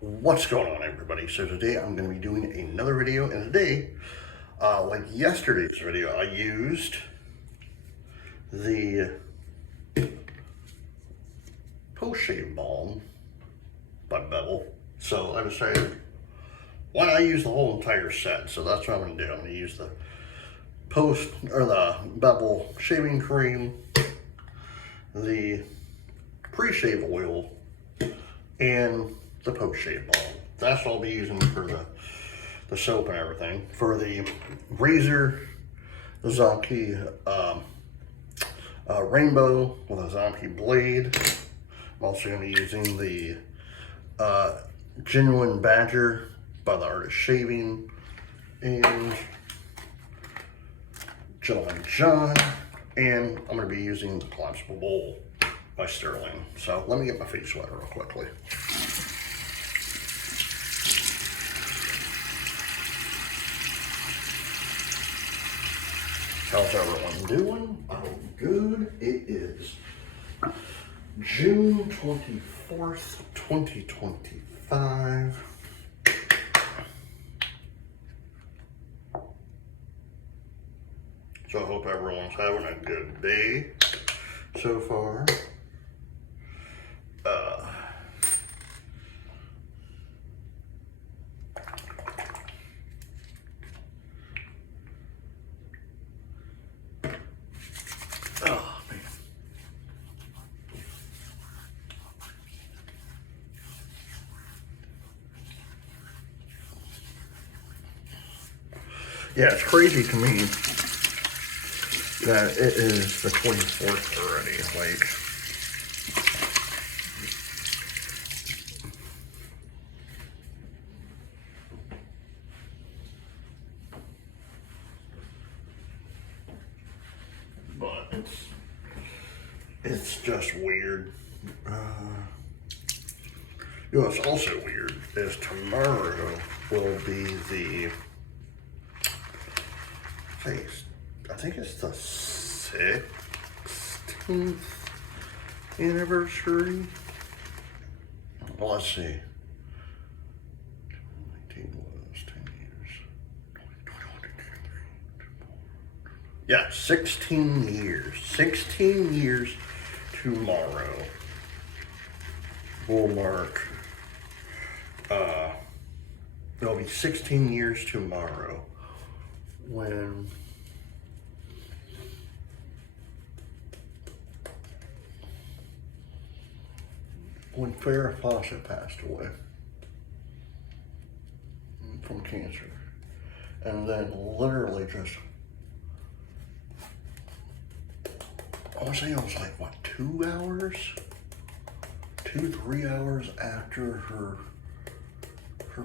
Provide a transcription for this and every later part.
What's going on, everybody? So today I'm going to be doing another video, and today, like yesterday's video, I used the post-shave balm by Bevel. So I decided, why not use the whole entire set? So that's what I'm going to do. I'm going to use the the Bevel shaving cream, the pre-shave oil, and the post-shave balm. That's what I'll be using for the soap and everything. For the razor, the Zonky Rainbow with a Zonky blade. I'm also going to be using the Genuine Badger by the Art of Shaving, and Gentleman John, and I'm going to be using the Collapsible Bowl by Sterling. So let me get my face wet real quickly. How's everyone doing? Oh, good. It is June 24th, 2025. So I hope everyone's having a good day so far. Oh, man. Yeah, it's crazy to me that it is the 24th already. Like, but it's just weird. You know what's also weird is tomorrow will be the I think it's the 16th anniversary. Well, let's see. 19 was 10 years. Yeah, 16 years. 16 years tomorrow will mark, it'll be 16 years tomorrow when Farrah Fawcett passed away from cancer. And then literally just, I want to say it was like, what, 2 hours? 3 hours after her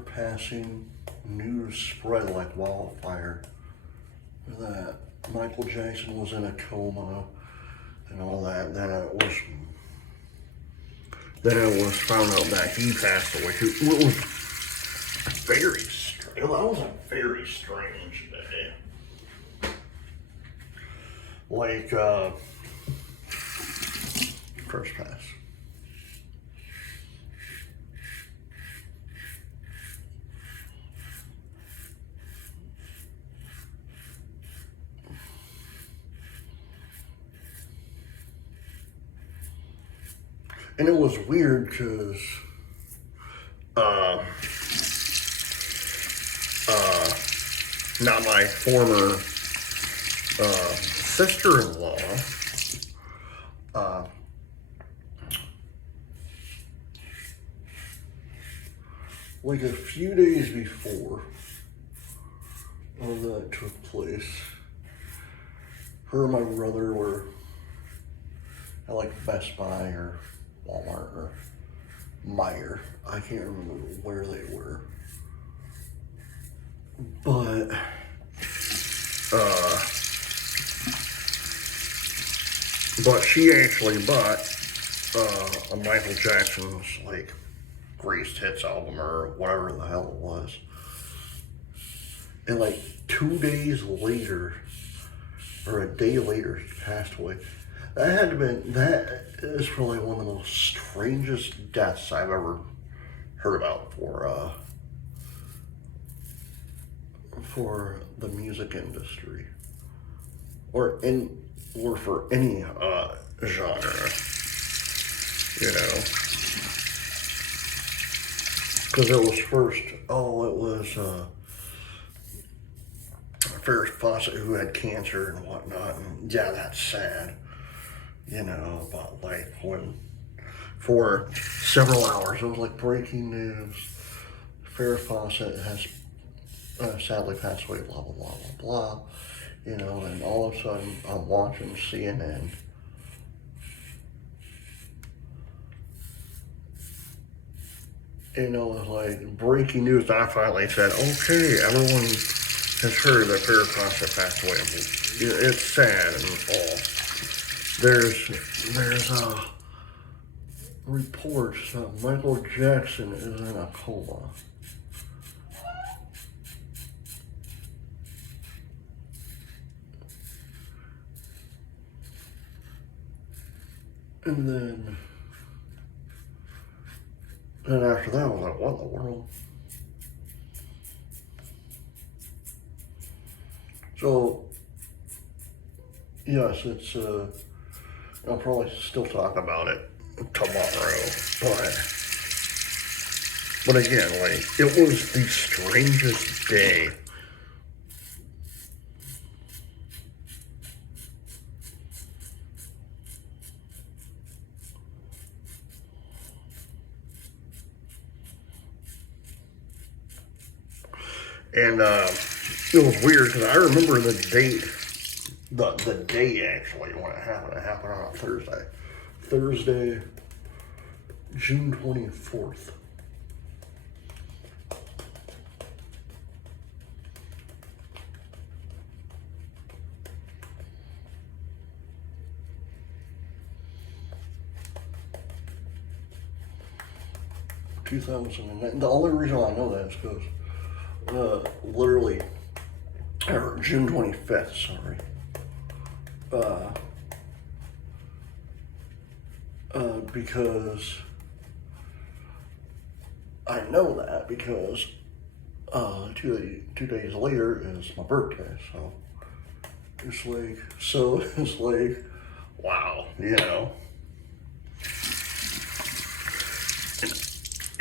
passing, news spread like wildfire that Michael Jackson was in a coma and all that. Then it was found out that he passed away too. It was very strange. That was a very strange day. Like, first pass. And it was weird because not my former sister-in-law, like a few days before all that took place, her and my brother were at like Best Buy or Walmart or Meijer. I can't remember where they were. But she actually bought a Michael Jackson's like Greatest Hits album or whatever the hell it was. And like 2 days later, or a day later, she passed away. That is probably one of the most strangest deaths I've ever heard about for the music industry, or for any genre, you know, because it was first. Oh, it was Farrah Fawcett who had cancer and whatnot, and yeah, that's sad, you know. But like when for several hours it was like breaking news: Farrah Fawcett has sadly passed away, blah, blah, blah, blah, blah, you know, and all of a sudden I'm watching CNN. You know, it's like breaking news. I finally said, okay, everyone has heard that Farrah Fawcett passed away. It's sad and all. There's reports that Michael Jackson is in a coma. And then after that, I was like, what in the world? So, yes, it's, I'll probably still talk about it tomorrow, but again, like, it was the strangest day. And it was weird because I remember the date, the day actually when it happened. It happened on a Thursday. Thursday, June 24th. The only reason I know that is because literally, or June 25th, sorry. Because I know that because 2 days later is my birthday, so it's like wow, you know.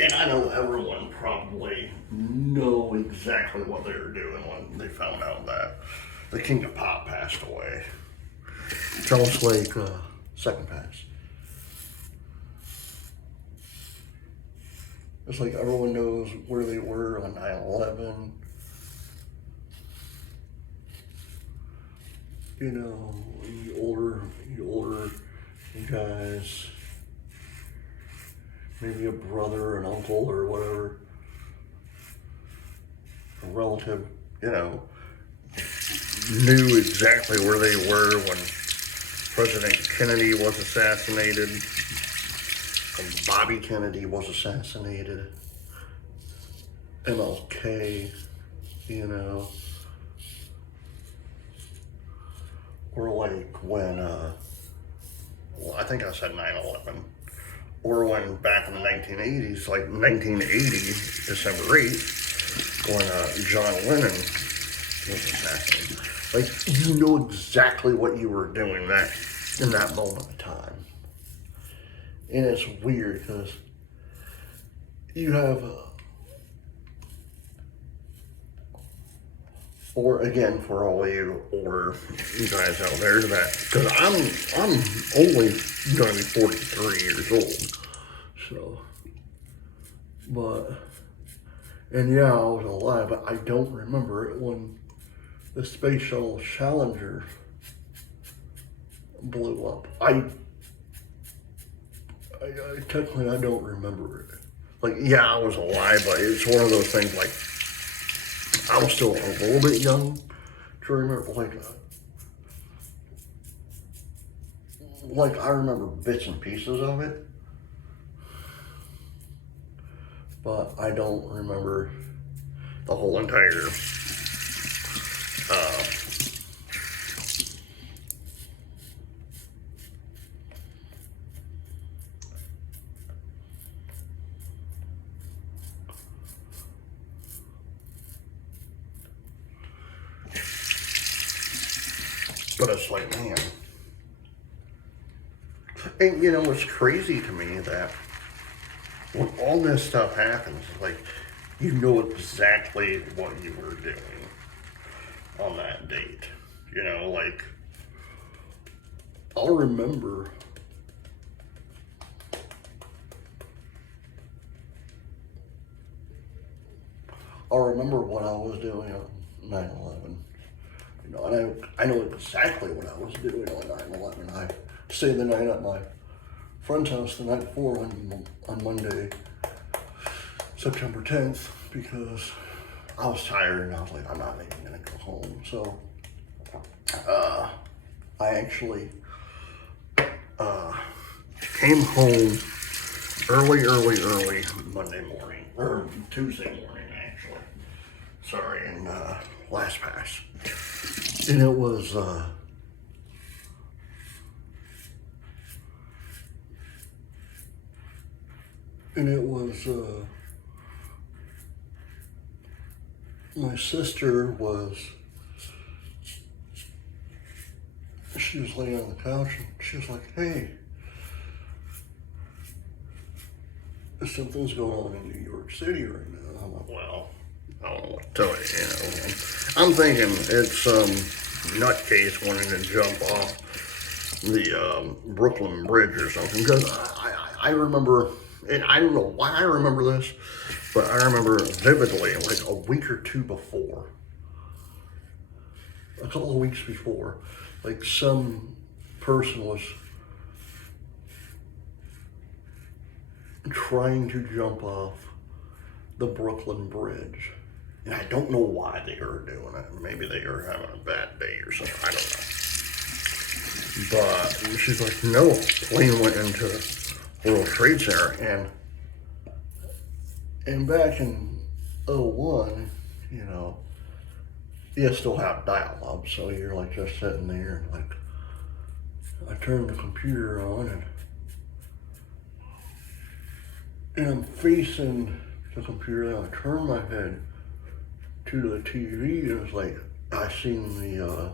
And I know everyone probably know exactly what they were doing when they found out that the King of Pop passed away. Charles Lake, second pass. It's like everyone knows where they were on 9/11. You know, you older guys, maybe a brother, an uncle, or whatever, a relative, you know, knew exactly where they were when President Kennedy was assassinated, when Bobby Kennedy was assassinated, MLK, you know, or like when, well, I think I said 9/11, or when back in the 1980s, like 1980, December 8th, when John Lennon was assassinated. Like, you know exactly what you were doing in that moment of time. And it's weird because you have, or again, for all you older guys out there, that, because I'm only going to be 43 years old, so, and yeah, I was alive, but I don't remember it when the Space Shuttle Challenger blew up. I technically, I don't remember it. Like, yeah, I was alive, but it's one of those things, like, I was still a little bit young to remember, like I remember bits and pieces of it, but I don't remember the whole entire, But it's like, man. And you know, it's crazy to me that when all this stuff happens, like, you know exactly what you were doing on that date. You know, like, I'll remember what I was doing on 9/11. You know, and I know exactly what I was doing on 9/11. I stayed the night at my friend's house the night before on Monday, September 10th, because I was tired and I was like, I'm not even gonna go home. So I actually came home early Monday morning, or Tuesday morning actually. Sorry, in LastPass. And it was my sister she was laying on the couch and she was like, hey, something's going on in New York City right now. I'm like, well, I don't know what to tell you, you know. I'm thinking it's some nutcase wanting to jump off the Brooklyn Bridge or something. Because I remember, and I don't know why I remember this, but I remember vividly, like a week or two before, a couple of weeks before, like some person was trying to jump off the Brooklyn Bridge. And I don't know why they were doing it. Maybe they were having a bad day or something. I don't know. But she's like, no, plane went into the World Trade Center. And back in 01, you know, you still have dial-up. So you're like just sitting there and like, I turned the computer on and I'm facing the computer and I turn my head to the TV and it's like I seen the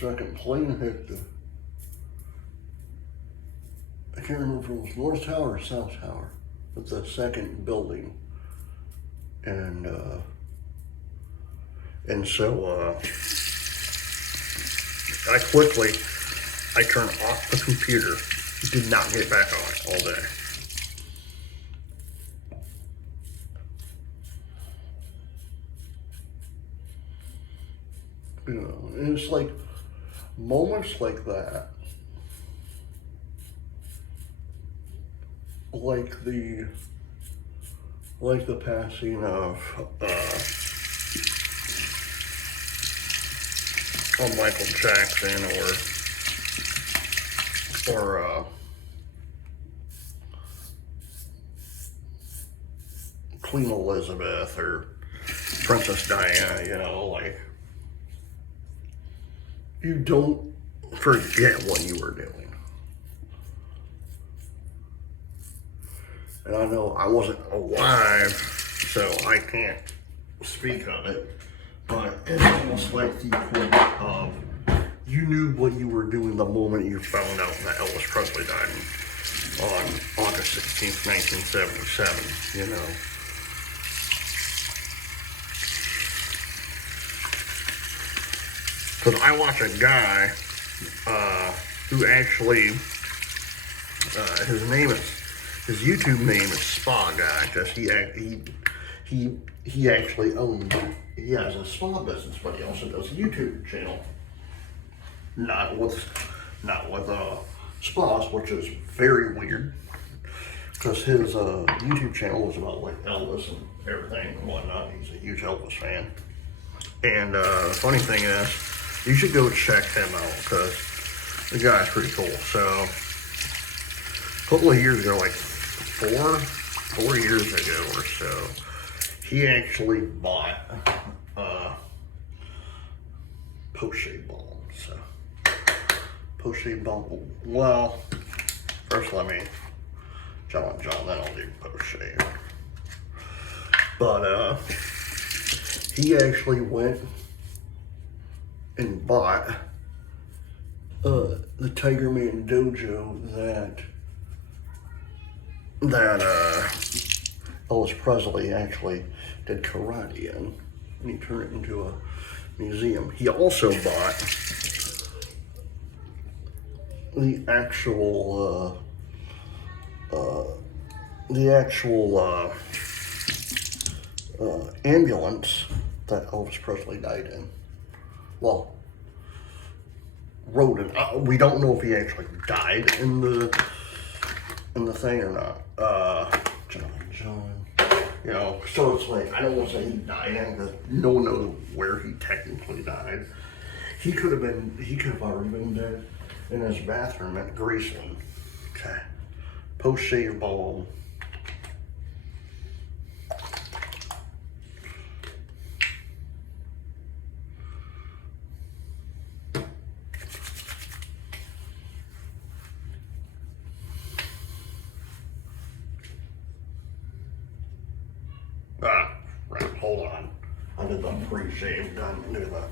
second plane hit I can't remember if it was North Tower or South Tower, but the second building. And so I turned off the computer, did not get back on it all day. You know, and it's like moments like that, like the passing of Michael Jackson or Queen Elizabeth or Princess Diana, you know, like, you don't forget what you were doing. And I know I wasn't alive, so I can't speak of it, but it's almost like the point of you knew what you were doing the moment you found out that Elvis Presley died on August 16th, 1977, you know. Because I watch a guy who actually, his YouTube name is Spa Guy, because he actually he has a spa business, but he also does a YouTube channel. Not with spas, which is very weird, because his YouTube channel is about like Elvis and everything and whatnot. He's a huge Elvis fan. And the funny thing is, you should go check him out, because the guy's pretty cool. So a couple of years ago, like four years ago or so, he actually bought post-shave balm. So post-shave balm. Well, first let me John, then I'll do post-shave. But he actually went and bought the Tiger Man dojo that Elvis Presley actually did karate in, and he turned it into a museum. He also bought the actual ambulance that Elvis Presley died in. Well, rode in. We don't know if he actually died in the thing or not. John. You know, so it's like, I don't want to say he died in because no one knows where he technically died. He could have already been dead in his bathroom at Graceland. Okay. Post-shave balm. Right, hold on. I did the pre-shave, done do the.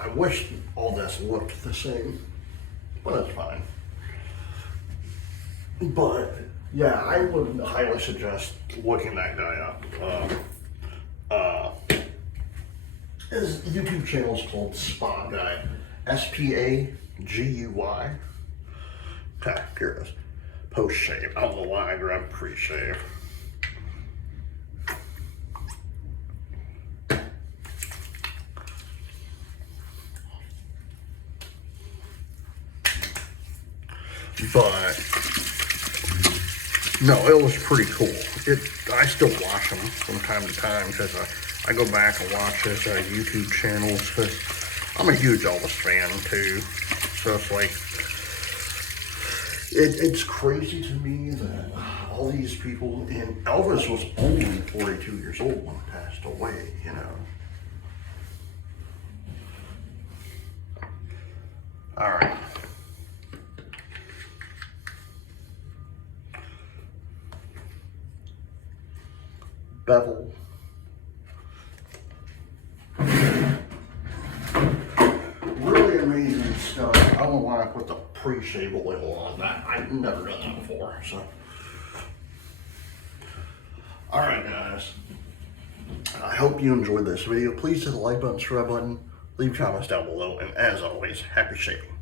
I wish all this looked the same, but it's fine. But yeah, I would highly suggest looking that guy up. His YouTube channel is called Spa Guy, SPAGUY. Okay, here it is. Post shave. I don't know why I grabbed pre-shave. But no, it was pretty cool. I still watch him from time to time because I go back and watch his YouTube channels because I'm a huge Elvis fan too. So it's like, it's crazy to me that all these people, and Elvis was only 42 years old when he passed away, you know. All right. Bevel. Really amazing stuff. I don't know why I put the pre-shave oil on that. I've never done that before, so. Alright guys. I hope you enjoyed this video. Please hit the like button, subscribe button, leave comments down below, and as always, happy shaving.